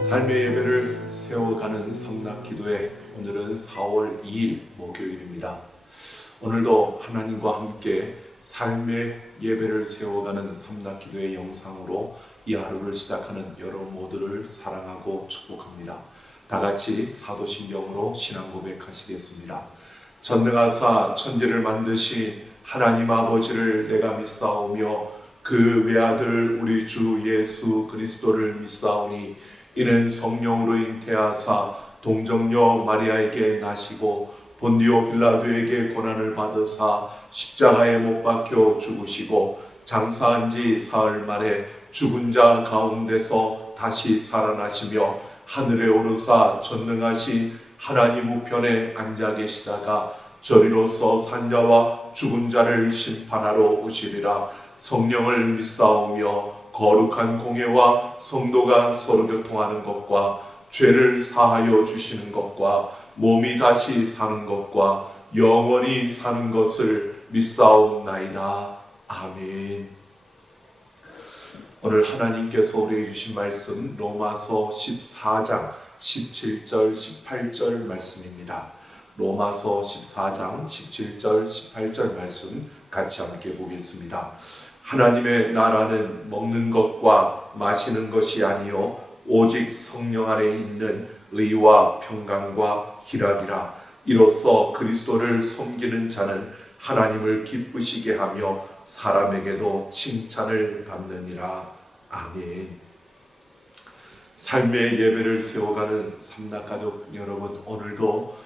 삶의 예배를 세워가는 성낙기도회, 오늘은 4월 2일 목요일입니다. 오늘도 하나님과 함께 삶의 예배를 세워가는 성낙기도회 영상으로 이 하루를 시작하는 여러분 모두를 사랑하고 축복합니다. 다같이 사도신경으로 신앙 고백하시겠습니다. 전능하사 천지를 만드신 하나님 아버지를 내가 믿사오며 그 외아들 우리 주 예수 그리스도를 믿사오니 이는 성령으로 잉태하사 동정녀 마리아에게 나시고 본디오 빌라도에게 고난을 받으사 십자가에 못 박혀 죽으시고 장사한 지 사흘 만에 죽은 자 가운데서 다시 살아나시며 하늘에 오르사 전능하신 하나님 우편에 앉아 계시다가 저리로서 산자와 죽은 자를 심판하러 오시리라. 성령을 믿사오며 거룩한 공예와 성도가 서로 교통하는 것과 죄를 사하여 주시는 것과 몸이 다시 사는 것과 영원히 사는 것을 믿사옵나이다. 아멘. 오늘 하나님께서 우리에게 주신 말씀 로마서 14장 17절 18절 말씀입니다. 로마서 14장 17절 18절 말씀 같이 함께 보겠습니다. 하나님의 나라는 먹는 것과 마시는 것이 아니요 오직 성령 안에 있는 의와 평강과 희락이라. 이로써 그리스도를 섬기는 자는 하나님을 기쁘시게 하며 사람에게도 칭찬을 받느니라. 아멘. 삶의 예배를 세워가는 삼낙가족 여러분, 오늘도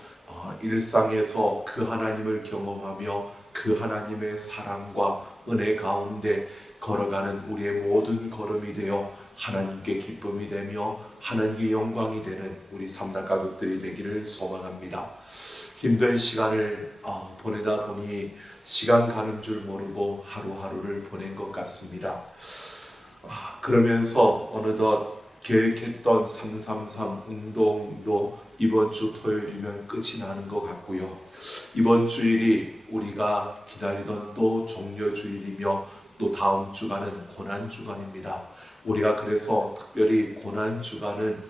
일상에서 그 하나님을 경험하며 그 하나님의 사랑과 은혜 가운데 걸어가는 우리의 모든 걸음이 되어 하나님께 기쁨이 되며 하나님께 영광이 되는 우리 삼낙가족들이 되기를 소망합니다. 힘든 시간을 보내다 보니 시간 가는 줄 모르고 하루하루를 보낸 것 같습니다. 그러면서 어느덧 계획했던 333 운동도 이번 주 토요일이면 끝이 나는 것 같고요. 이번 주일이 우리가 기다리던 또 종려주일이며 또 다음 주간은 고난주간입니다. 우리가 그래서 특별히 고난주간은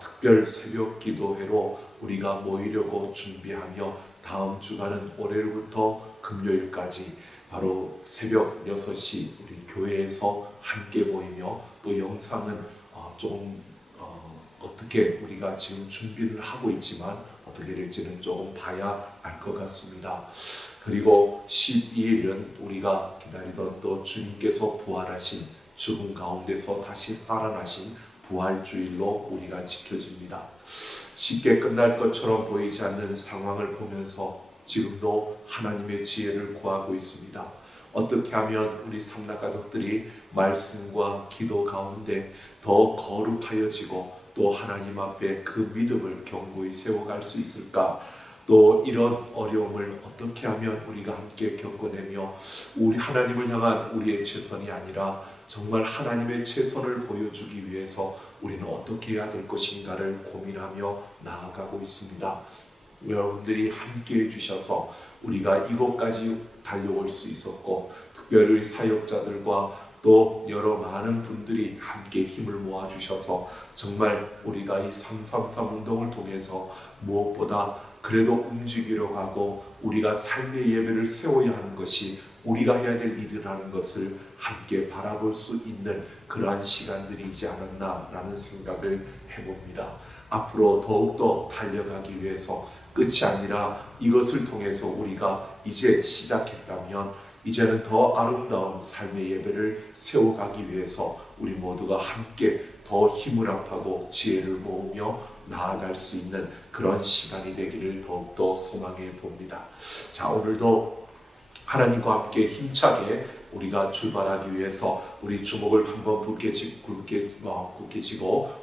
특별 새벽 기도회로 우리가 모이려고 준비하며 다음 주간은 월요일부터 금요일까지 바로 새벽 6시 우리 교회에서 함께 모이며 또 영상은 좀 어떻게 우리가 지금 준비를 하고 있지만 어떻게 될지는 조금 봐야 알 것 같습니다. 그리고 12일은 우리가 기다리던 또 주님께서 부활하신 죽음 가운데서 다시 살아나신 부활주일로 우리가 지켜집니다. 쉽게 끝날 것처럼 보이지 않는 상황을 보면서 지금도 하나님의 지혜를 구하고 있습니다. 어떻게 하면 우리 삼낙가족들이 말씀과 기도 가운데 더 거룩하여지고 또 하나님 앞에 그 믿음을 견고히 세워갈 수 있을까? 또 이런 어려움을 어떻게 하면 우리가 함께 겪어내며 우리 하나님을 향한 우리의 최선이 아니라 정말 하나님의 최선을 보여주기 위해서 우리는 어떻게 해야 될 것인가를 고민하며 나아가고 있습니다. 여러분들이 함께 해주셔서 우리가 이곳까지 달려올 수 있었고, 특별히 사역자들과 또 여러 많은 분들이 함께 힘을 모아주셔서 정말 우리가 이 333 운동을 통해서 무엇보다 그래도 움직이려고 하고 우리가 삶의 예배를 세워야 하는 것이 우리가 해야 될 일이라는 것을 함께 바라볼 수 있는 그러한 시간들이지 않았나라는 생각을 해봅니다. 앞으로 더욱더 달려가기 위해서 끝이 아니라 이것을 통해서 우리가 이제 시작했다면 이제는 더 아름다운 삶의 예배를 세워가기 위해서 우리 모두가 함께 더 힘을 합하고 지혜를 모으며 나아갈 수 있는 그런 시간이 되기를 더욱더 소망해 봅니다. 자, 오늘도 하나님과 함께 힘차게 우리가 출발하기 위해서 우리 주먹을 한번 굳게 쥐고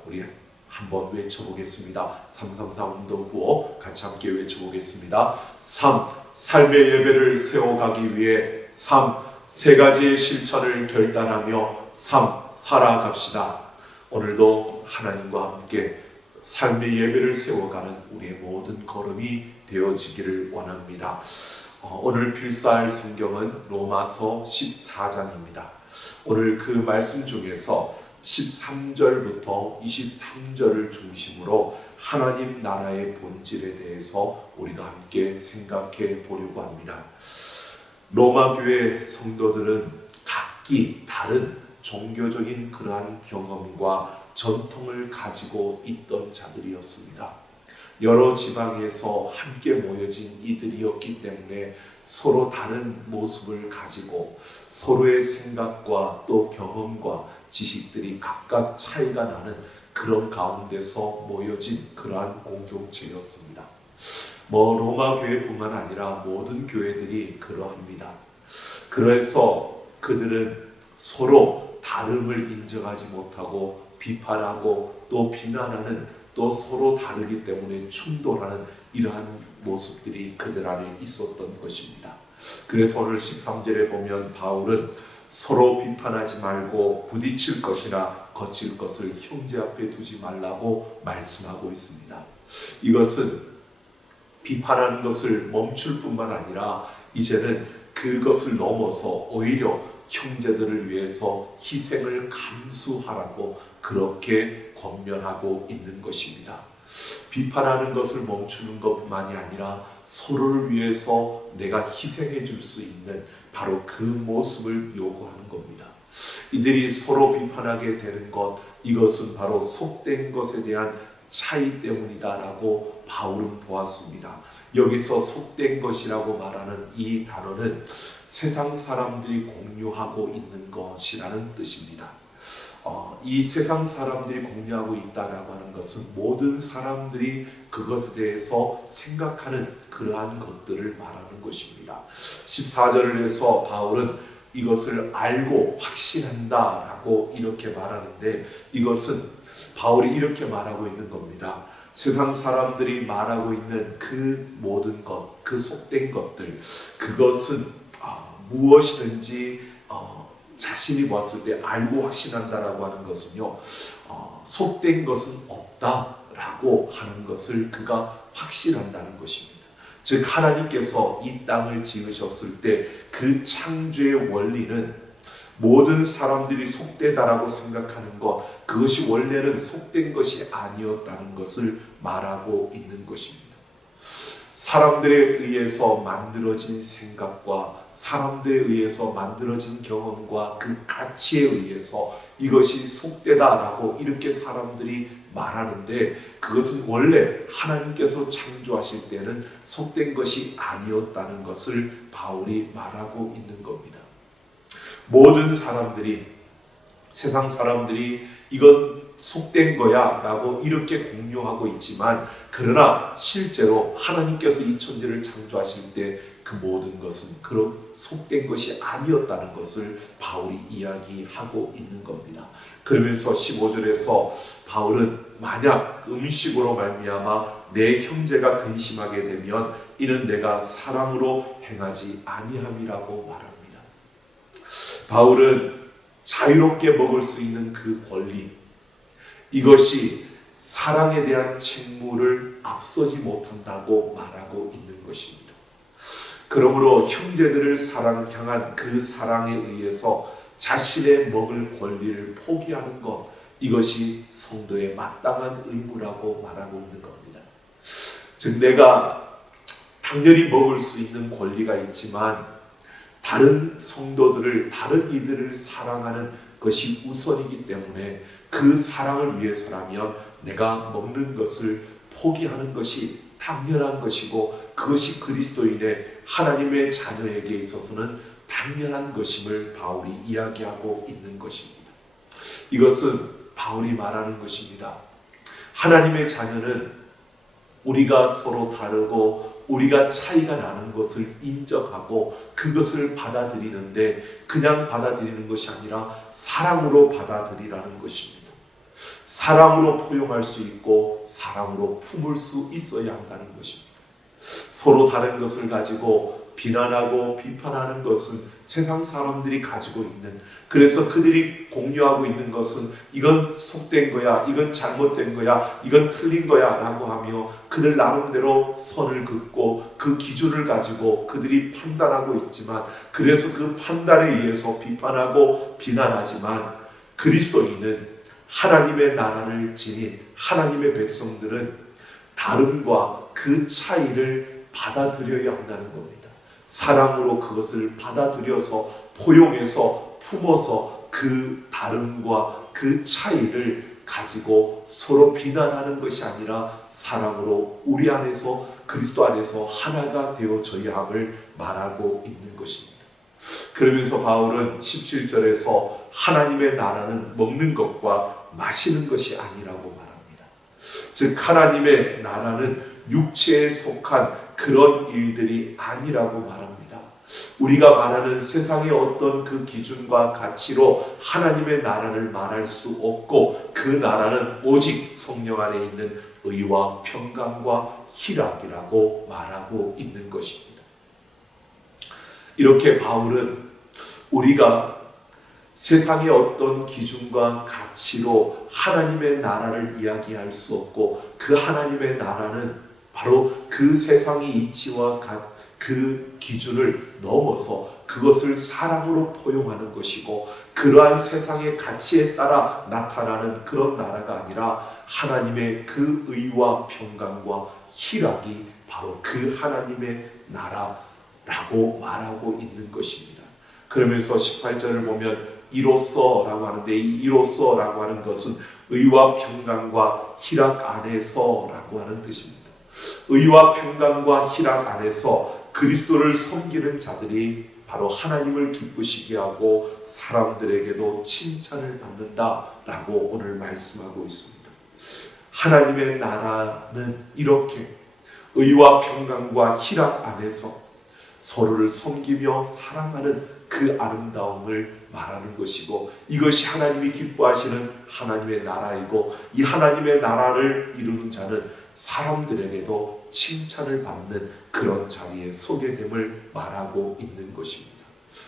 우리 한번 외쳐보겠습니다. 333 운동 구호 같이 함께 외쳐보겠습니다. 3. 삶의 예배를 세워가기 위해 3. 세 가지의 실천을 결단하며 3. 살아갑시다. 오늘도 하나님과 함께 삶의 예배를 세워가는 우리의 모든 걸음이 되어지기를 원합니다. 오늘 필사할 성경은 로마서 14장입니다. 오늘 그 말씀 중에서 13절부터 23절을 중심으로 하나님 나라의 본질에 대해서 우리가 함께 생각해 보려고 합니다. 로마 교회 성도들은 각기 다른 종교적인 그러한 경험과 전통을 가지고 있던 자들이었습니다. 여러 지방에서 함께 모여진 이들이었기 때문에 서로 다른 모습을 가지고 서로의 생각과 또 경험과 지식들이 각각 차이가 나는 그런 가운데서 모여진 그러한 공동체였습니다. 로마 교회뿐만 아니라 모든 교회들이 그러합니다. 그래서 그들은 서로 다름을 인정하지 못하고 비판하고 또 비난하는 또 서로 다르기 때문에 충돌하는 이러한 모습들이 그들 안에 있었던 것입니다. 그래서 오늘 13절에 보면 바울은 서로 비판하지 말고 부딪힐 것이나 거칠 것을 형제 앞에 두지 말라고 말씀하고 있습니다. 이것은 비판하는 것을 멈출 뿐만 아니라 이제는 그것을 넘어서 오히려 형제들을 위해서 희생을 감수하라고 그렇게 권면하고 있는 것입니다. 비판하는 것을 멈추는 것만이 아니라 서로를 위해서 내가 희생해 줄 수 있는 바로 그 모습을 요구하는 겁니다. 이들이 서로 비판하게 되는 것, 이것은 바로 속된 것에 대한 차이 때문이다라고 바울은 보았습니다. 여기서 속된 것이라고 말하는 이 단어는 세상 사람들이 공유하고 있는 것이라는 뜻입니다. 이 세상 사람들이 공유하고 있다라고 하는 것은 모든 사람들이 그것에 대해서 생각하는 그러한 것들을 말하는 것입니다. 14절을 해서 바울은 이것을 알고 확신한다라고 이렇게 말하는데, 이것은 바울이 이렇게 말하고 있는 겁니다. 세상 사람들이 말하고 있는 그 모든 것, 그 속된 것들, 그것은 무엇이든지 자신이 보았을 때 알고 확신한다라고 하는 것은요, 속된 것은 없다라고 하는 것을 그가 확신한다는 것입니다. 즉 하나님께서 이 땅을 지으셨을 때 그 창조의 원리는 모든 사람들이 속되다라고 생각하는 것, 그것이 원래는 속된 것이 아니었다는 것을 말하고 있는 것입니다. 사람들에 의해서 만들어진 생각과 사람들에 의해서 만들어진 경험과 그 가치에 의해서 이것이 속되다라고 이렇게 사람들이 말하는데, 그것은 원래 하나님께서 창조하실 때는 속된 것이 아니었다는 것을 바울이 말하고 있는 겁니다. 모든 사람들이, 세상 사람들이 이건 속된 거야 라고 이렇게 공유하고 있지만, 그러나 실제로 하나님께서 이 천지를 창조하실 때 그 모든 것은 그런 속된 것이 아니었다는 것을 바울이 이야기하고 있는 겁니다. 그러면서 15절에서 바울은 만약 음식으로 말미암아 내 형제가 근심하게 되면 이는 내가 사랑으로 행하지 아니함이라고 말합니다. 바울은 자유롭게 먹을 수 있는 그 권리, 이것이 사랑에 대한 책무를 앞서지 못한다고 말하고 있는 것입니다. 그러므로 형제들을 향한 그 사랑에 의해서 자신의 먹을 권리를 포기하는 것, 이것이 성도의 마땅한 의무라고 말하고 있는 겁니다. 즉 내가 당연히 먹을 수 있는 권리가 있지만 다른 성도들을, 다른 이들을 사랑하는 것이 우선이기 때문에 그 사랑을 위해서라면 내가 먹는 것을 포기하는 것이 당연한 것이고, 그것이 그리스도인의 하나님의 자녀에게 있어서는 당연한 것임을 바울이 이야기하고 있는 것입니다. 이것은 바울이 말하는 것입니다. 하나님의 자녀는 우리가 서로 다르고 우리가 차이가 나는 것을 인정하고 그것을 받아들이는데, 그냥 받아들이는 것이 아니라 사랑으로 받아들이라는 것입니다. 사랑으로 포용할 수 있고 사랑으로 품을 수 있어야 한다는 것입니다. 서로 다른 것을 가지고 비난하고 비판하는 것은 세상 사람들이 가지고 있는, 그래서 그들이 공유하고 있는 것은 이건 속된 거야, 이건 잘못된 거야, 이건 틀린 거야 라고 하며 그들 나름대로 선을 긋고 그 기준을 가지고 그들이 판단하고 있지만, 그래서 그 판단에 의해서 비판하고 비난하지만, 그리스도인은 하나님의 나라를 지닌 하나님의 백성들은 다름과 그 차이를 받아들여야 한다는 겁니다. 사랑으로 그것을 받아들여서 포용해서 품어서 그 다름과 그 차이를 가지고 서로 비난하는 것이 아니라 사랑으로 우리 안에서 그리스도 안에서 하나가 되어져야 함을 말하고 있는 것입니다. 그러면서 바울은 17절에서 하나님의 나라는 먹는 것과 마시는 것이 아니라고 말합니다. 즉 하나님의 나라는 육체에 속한 그런 일들이 아니라고 말합니다. 우리가 말하는 세상의 어떤 그 기준과 가치로 하나님의 나라를 말할 수 없고, 그 나라는 오직 성령 안에 있는 의와 평강과 희락이라고 말하고 있는 것입니다. 이렇게 바울은 우리가 세상의 어떤 기준과 가치로 하나님의 나라를 이야기할 수 없고, 그 하나님의 나라는 바로 그 세상의 이치와 그 기준을 넘어서 그것을 사랑으로 포용하는 것이고, 그러한 세상의 가치에 따라 나타나는 그런 나라가 아니라 하나님의 그 의와 평강과 희락이 바로 그 하나님의 나라라고 말하고 있는 것입니다. 그러면서 18절을 보면 이로써 라고 하는데, 이 이로써 라고 하는 것은 의와 평강과 희락 안에서 라고 하는 뜻입니다. 의와 평강과 희락 안에서 그리스도를 섬기는 자들이 바로 하나님을 기쁘시게 하고 사람들에게도 칭찬을 받는다라고 오늘 말씀하고 있습니다. 하나님의 나라는 이렇게 의와 평강과 희락 안에서 서로를 섬기며 사랑하는 그 아름다움을 말하는 것이고, 이것이 하나님이 기뻐하시는 하나님의 나라이고, 이 하나님의 나라를 이루는 자는 사람들에게도 칭찬을 받는 그런 자리에 서게 됨을 말하고 있는 것입니다.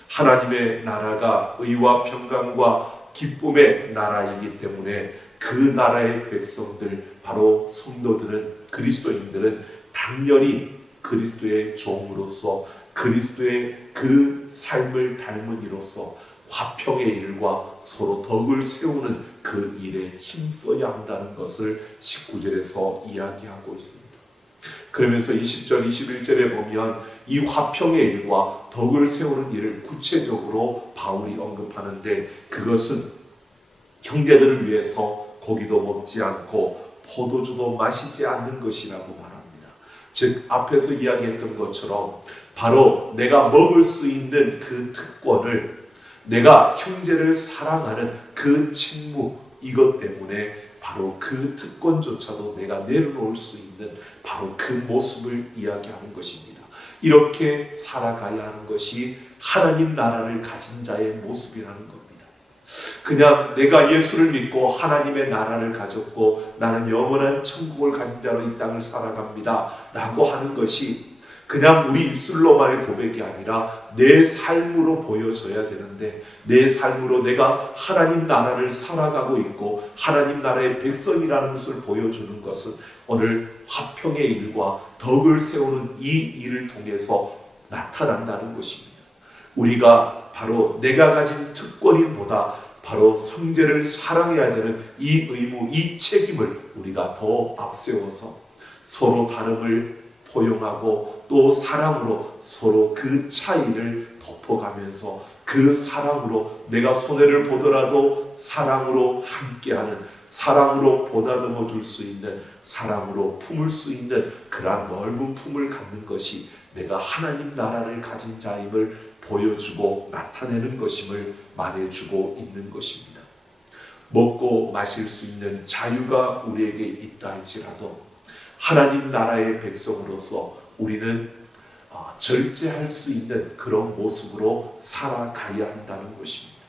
하나님의 나라가 의와 평강과 기쁨의 나라이기 때문에 그 나라의 백성들, 바로 성도들은, 그리스도인들은 당연히 그리스도의 종으로서 그리스도의 그 삶을 닮은 이로써 화평의 일과 서로 덕을 세우는 그 일에 힘써야 한다는 것을 19절에서 이야기하고 있습니다. 그러면서 20절, 21절에 보면 이 화평의 일과 덕을 세우는 일을 구체적으로 바울이 언급하는데, 그것은 형제들을 위해서 고기도 먹지 않고 포도주도 마시지 않는 것이라고 말합니다. 즉 앞에서 이야기했던 것처럼 바로 내가 먹을 수 있는 그 특권을, 내가 형제를 사랑하는 그 책무, 이것 때문에 바로 그 특권조차도 내가 내려놓을 수 있는 바로 그 모습을 이야기하는 것입니다. 이렇게 살아가야 하는 것이 하나님 나라를 가진 자의 모습이라는 겁니다. 그냥 내가 예수를 믿고 하나님의 나라를 가졌고 나는 영원한 천국을 가진 자로 이 땅을 살아갑니다 라고 하는 것이 그냥 우리 입술로만의 고백이 아니라 내 삶으로 보여져야 되는데, 내 삶으로 내가 하나님 나라를 살아가고 있고 하나님 나라의 백성이라는 것을 보여주는 것은 오늘 화평의 일과 덕을 세우는 이 일을 통해서 나타난다는 것입니다. 우리가 바로 내가 가진 특권인보다 바로 형제를 사랑해야 되는 이 의무, 이 책임을 우리가 더 앞세워서 서로 다름을 포용하고 또 사랑으로 서로 그 차이를 덮어가면서 그 사랑으로 내가 손해를 보더라도 사랑으로 함께하는, 사랑으로 보다듬어 줄 수 있는, 사랑으로 품을 수 있는 그러한 넓은 품을 갖는 것이 내가 하나님 나라를 가진 자임을 보여주고 나타내는 것임을 말해주고 있는 것입니다. 먹고 마실 수 있는 자유가 우리에게 있다 할지라도 하나님 나라의 백성으로서 우리는 절제할 수 있는 그런 모습으로 살아가야 한다는 것입니다.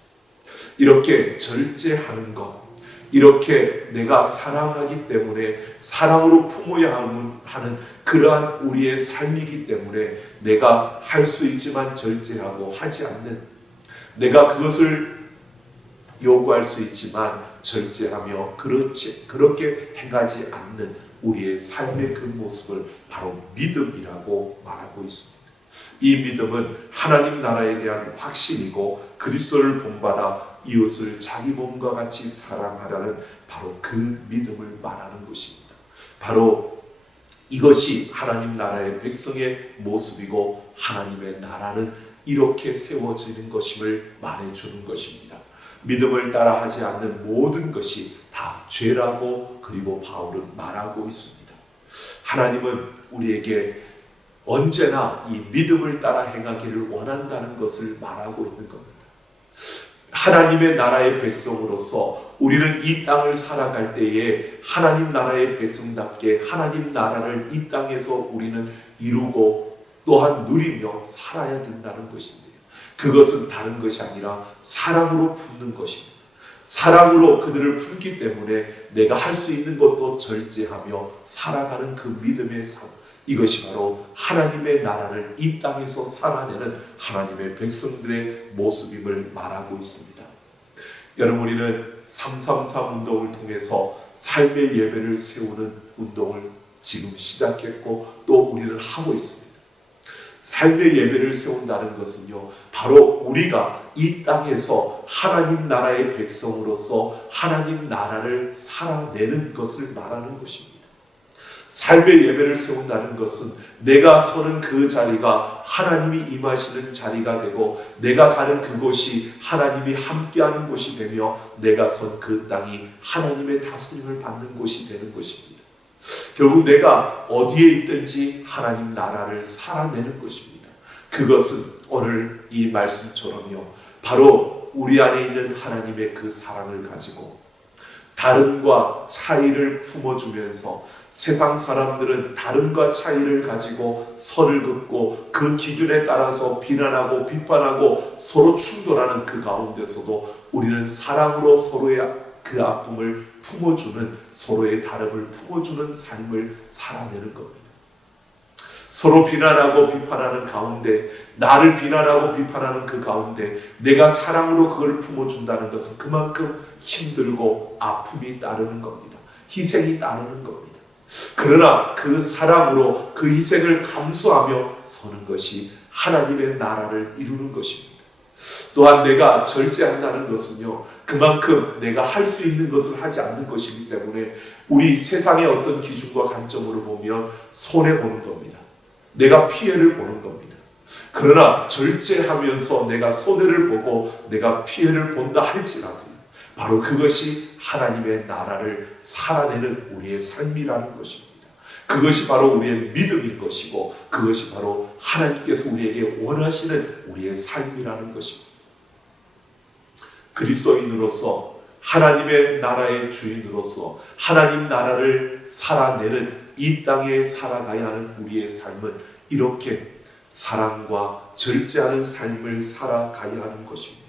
이렇게 절제하는 것, 이렇게 내가 사랑하기 때문에 사랑으로 품어야 하는 그러한 우리의 삶이기 때문에 내가 할 수 있지만 절제하고 하지 않는, 내가 그것을 요구할 수 있지만 절제하며 그렇게 행하지 않는 우리의 삶의 그 모습을 바로 믿음이라고 말하고 있습니다. 이 믿음은 하나님 나라에 대한 확신이고 그리스도를 본받아 이웃을 자기 몸과 같이 사랑하라는 바로 그 믿음을 말하는 것입니다. 바로 이것이 하나님 나라의 백성의 모습이고 하나님의 나라는 이렇게 세워지는 것임을 말해주는 것입니다. 믿음을 따라하지 않는 모든 것이 다 죄라고 그리고 바울은 말하고 있습니다. 하나님은 우리에게 언제나 이 믿음을 따라 행하기를 원한다는 것을 말하고 있는 겁니다. 하나님의 나라의 백성으로서 우리는 이 땅을 살아갈 때에 하나님 나라의 백성답게 하나님 나라를 이 땅에서 우리는 이루고 또한 누리며 살아야 된다는 것인데요. 그것은 다른 것이 아니라 사랑으로 품는 것입니다. 사랑으로 그들을 품기 때문에 내가 할 수 있는 것도 절제하며 살아가는 그 믿음의 삶, 이것이 바로 하나님의 나라를 이 땅에서 살아내는 하나님의 백성들의 모습임을 말하고 있습니다. 여러분, 우리는 333 운동을 통해서 삶의 예배를 세우는 운동을 지금 시작했고 또 우리는 하고 있습니다. 삶의 예배를 세운다는 것은요, 바로 우리가 이 땅에서 하나님 나라의 백성으로서 하나님 나라를 살아내는 것을 말하는 것입니다. 삶의 예배를 세운다는 것은 내가 서는 그 자리가 하나님이 임하시는 자리가 되고 내가 가는 그곳이 하나님이 함께하는 곳이 되며 내가 선 그 땅이 하나님의 다스림을 받는 곳이 되는 것입니다. 결국 내가 어디에 있든지 하나님 나라를 살아내는 것입니다. 그것은 오늘 이 말씀처럼요, 바로 우리 안에 있는 하나님의 그 사랑을 가지고 다름과 차이를 품어주면서 세상 사람들은 다름과 차이를 가지고 선을 긋고 그 기준에 따라서 비난하고 비판하고 서로 충돌하는 그 가운데서도 우리는 사랑으로 서로의 그 아픔을 품어주는, 서로의 다름을 품어주는 삶을 살아내는 겁니다. 서로 비난하고 비판하는 가운데, 나를 비난하고 비판하는 그 가운데 내가 사랑으로 그걸 품어준다는 것은 그만큼 힘들고 아픔이 따르는 겁니다. 희생이 따르는 겁니다. 그러나 그 사랑으로 그 희생을 감수하며 서는 것이 하나님의 나라를 이루는 것입니다. 또한 내가 절제한다는 것은요, 그만큼 내가 할 수 있는 것을 하지 않는 것이기 때문에 우리 세상의 어떤 기준과 관점으로 보면 손해보는 겁니다. 내가 피해를 보는 겁니다. 그러나 절제하면서 내가 손해를 보고 내가 피해를 본다 할지라도 바로 그것이 하나님의 나라를 살아내는 우리의 삶이라는 것입니다. 그것이 바로 우리의 믿음인 것이고 그것이 바로 하나님께서 우리에게 원하시는 우리의 삶이라는 것입니다. 그리스도인으로서 하나님의 나라의 주인으로서 하나님 나라를 살아내는 이 땅에 살아가야 하는 우리의 삶은 이렇게 사랑과 절제하는 삶을 살아가야 하는 것입니다.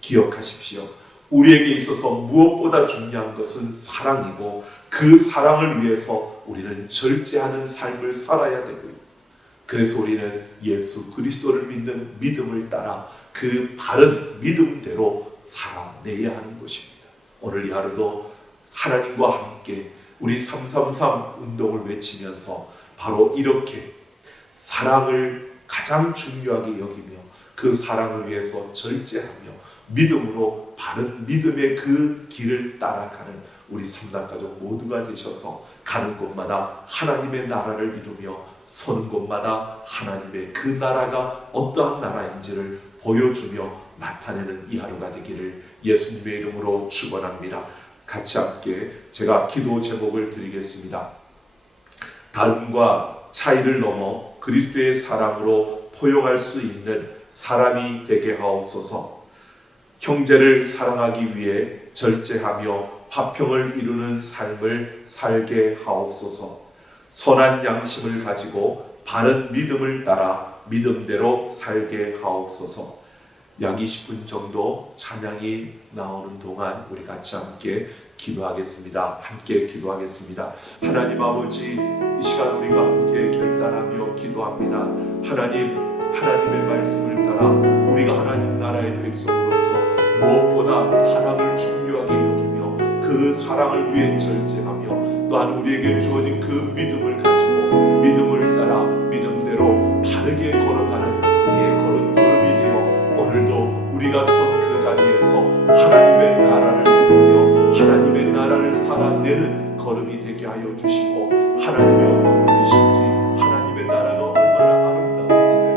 기억하십시오. 우리에게 있어서 무엇보다 중요한 것은 사랑이고 그 사랑을 위해서 우리는 절제하는 삶을 살아야 되고요. 그래서 우리는 예수 그리스도를 믿는 믿음을 따라 그 바른 믿음대로 살아내야 하는 것입니다. 오늘 이 하루도 하나님과 함께 우리 333 운동을 외치면서 바로 이렇게 사랑을 가장 중요하게 여기며 그 사랑을 위해서 절제하며 믿음으로 바른 믿음의 그 길을 따라가는 우리 삼단가족 모두가 되셔서 가는 곳마다 하나님의 나라를 이루며 서는 곳마다 하나님의 그 나라가 어떠한 나라인지를 보여주며 나타내는 이 하루가 되기를 예수님의 이름으로 축원합니다. 같이 함께 제가 기도 제목을 드리겠습니다. 다름과 차이를 넘어 그리스도의 사랑으로 포용할 수 있는 사람이 되게 하옵소서. 형제를 사랑하기 위해 절제하며 화평을 이루는 삶을 살게 하옵소서. 선한 양심을 가지고 바른 믿음을 따라 믿음대로 살게 하옵소서. 약 20분 정도 찬양이 나오는 동안 우리 같이 함께 기도하겠습니다. 함께 기도하겠습니다. 하나님 아버지, 이 시간 우리가 함께 결단하며 기도합니다. 하나님의 말씀을 따라 우리가 하나님 나라의 백성으로서 무엇보다 사랑을 중요하게 여기며 그 사랑을 위해 절제하며 또한 우리에게 주어진 그 믿음을 가지고 믿음을 따라 믿음대로 바르게 걸어가는 우리의 걸음이 되어 오늘도 우리가 선 그 자리에서 하나님의 나라를 이루며 하나님의 나라를 살아내는 걸음이 되게 하여 주시고, 하나님의 어떤 분이신지 하나님의 나라가 얼마나 아름다운지를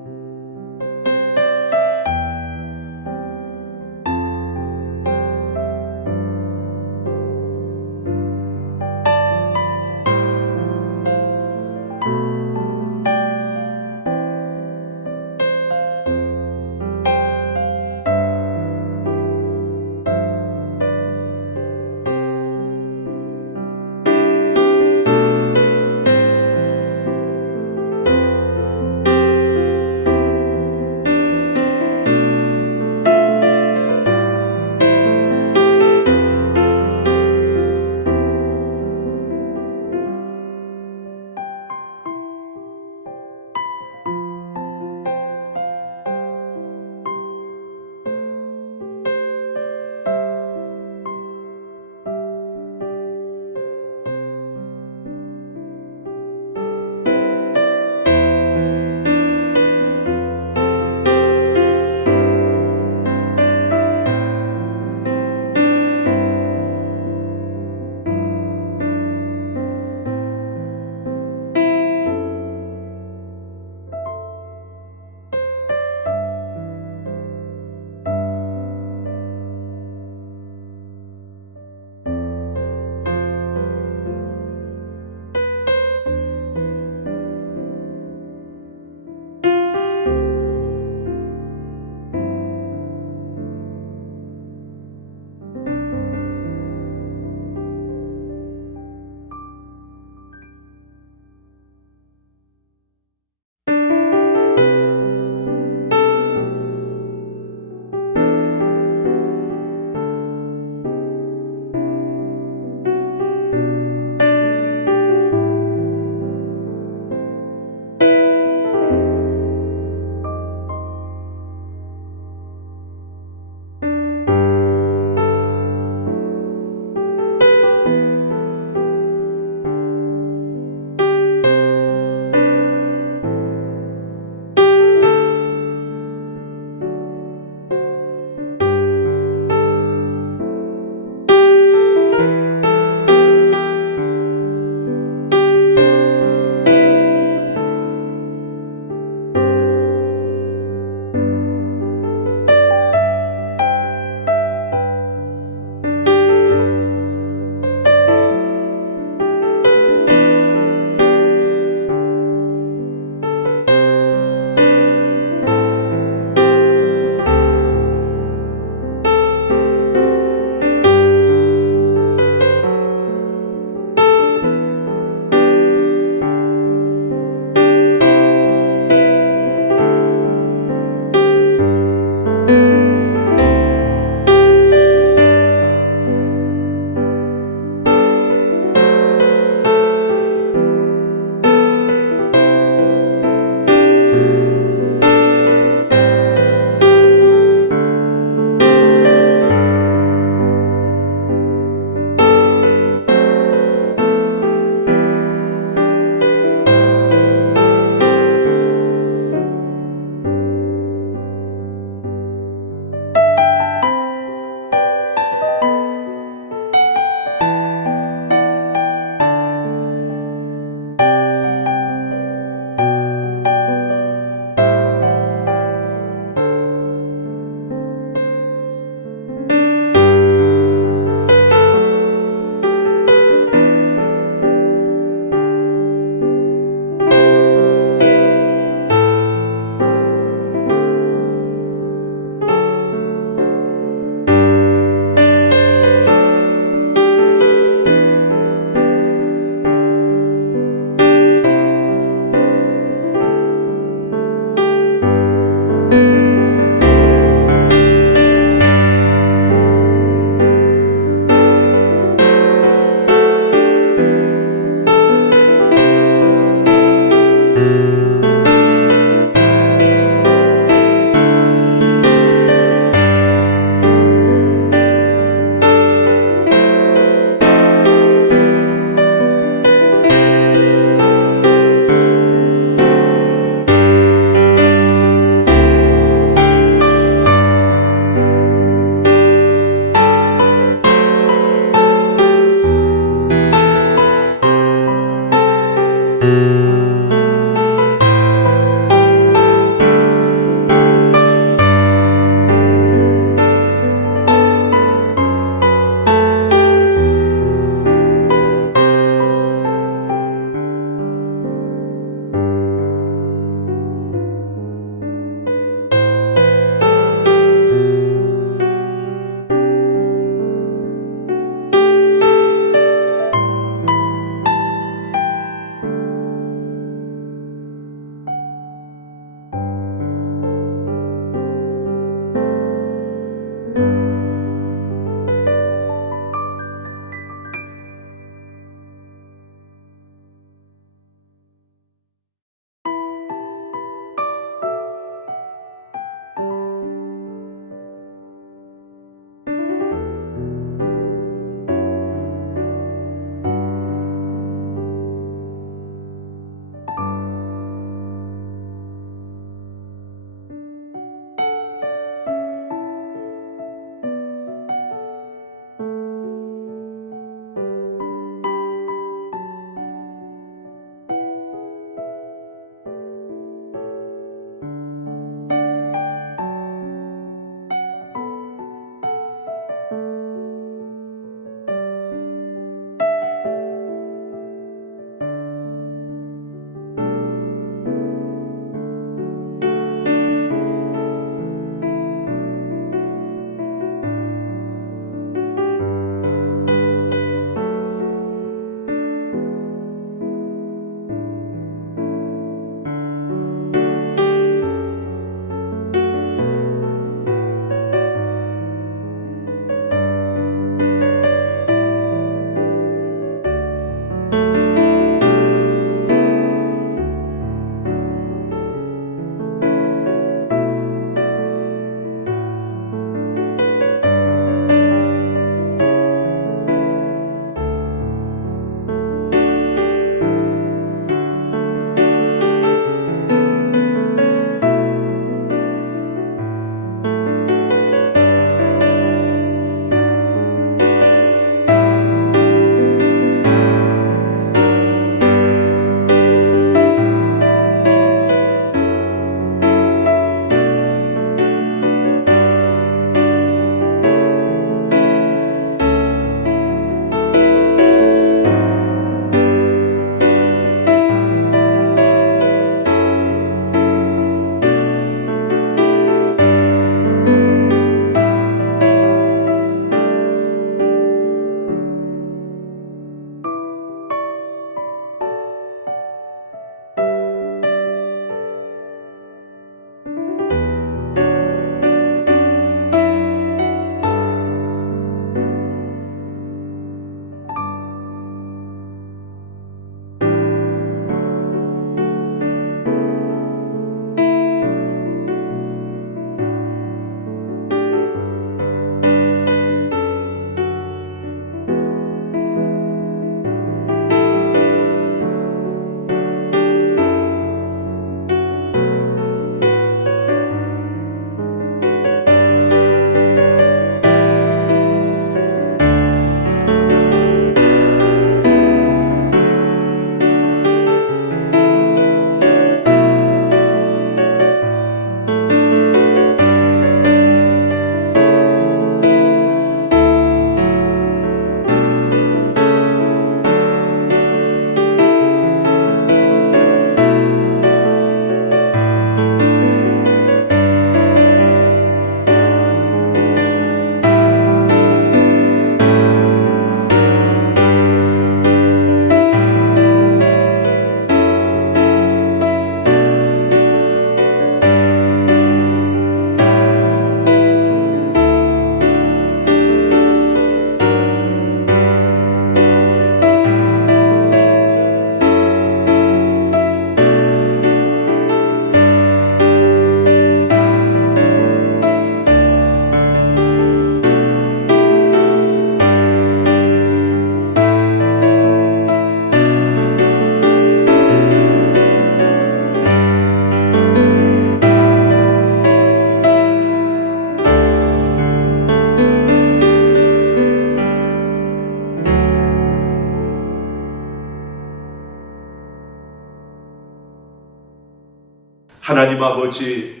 하나님 아버지,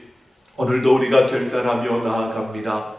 오늘도 우리가 결단하며 나아갑니다.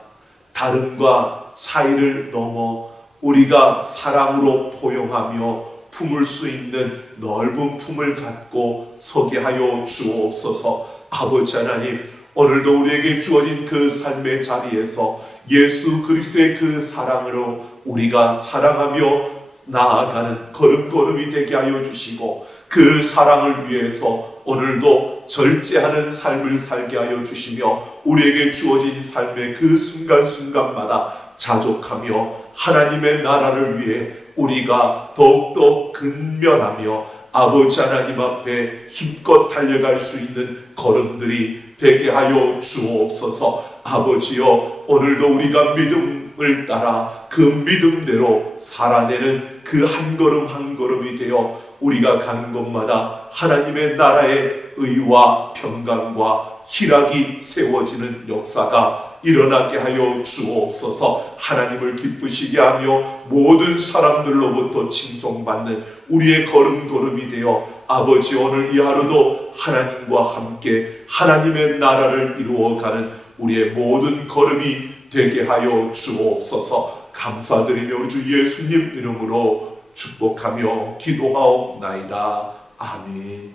다름과 차이를 넘어 우리가 사랑으로 포용하며 품을 수 있는 넓은 품을 갖고 서게 하여 주옵소서. 아버지 하나님, 오늘도 우리에게 주어진 그 삶의 자리에서 예수 그리스도의 그 사랑으로 우리가 사랑하며 나아가는 걸음걸음이 되게 하여 주시고, 그 사랑을 위해서 오늘도 절제하는 삶을 살게 하여 주시며, 우리에게 주어진 삶의 그 순간순간마다 자족하며 하나님의 나라를 위해 우리가 더욱더 근면하며 아버지 하나님 앞에 힘껏 달려갈 수 있는 걸음들이 되게 하여 주옵소서. 아버지여, 오늘도 우리가 믿음을 따라 그 믿음대로 살아내는 그 한 걸음 한 걸음이 되어 우리가 가는 곳마다 하나님의 나라의 의와 평강과 희락이 세워지는 역사가 일어나게 하여 주옵소서. 하나님을 기쁘시게 하며 모든 사람들로부터 칭송받는 우리의 걸음걸음이 되어 아버지, 오늘 이 하루도 하나님과 함께 하나님의 나라를 이루어가는 우리의 모든 걸음이 되게 하여 주옵소서. 감사드리며 우리 주 예수님 이름으로 축복하며 기도하옵나이다. 아멘.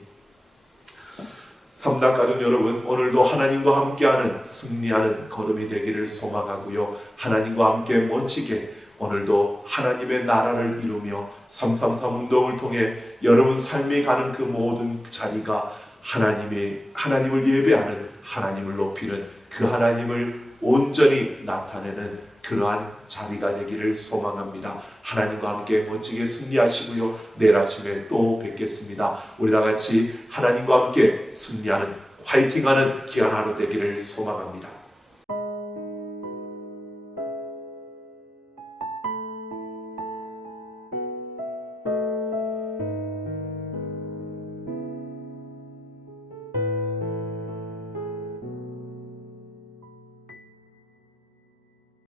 삼락가족 여러분, 오늘도 하나님과 함께하는 승리하는 걸음이 되기를 소망하고요. 하나님과 함께 멋지게 오늘도 하나님의 나라를 이루며 333 운동을 통해 여러분 삶이 가는 그 모든 자리가 하나님을 예배하는, 하나님을 높이는, 그 하나님을 온전히 나타내는 그러한 자리가 되기를 소망합니다. 하나님과 함께 멋지게 승리하시고요. 내일 아침에 또 뵙겠습니다. 우리 다 같이 하나님과 함께 승리하는, 화이팅하는 귀한 하루 되기를 소망합니다.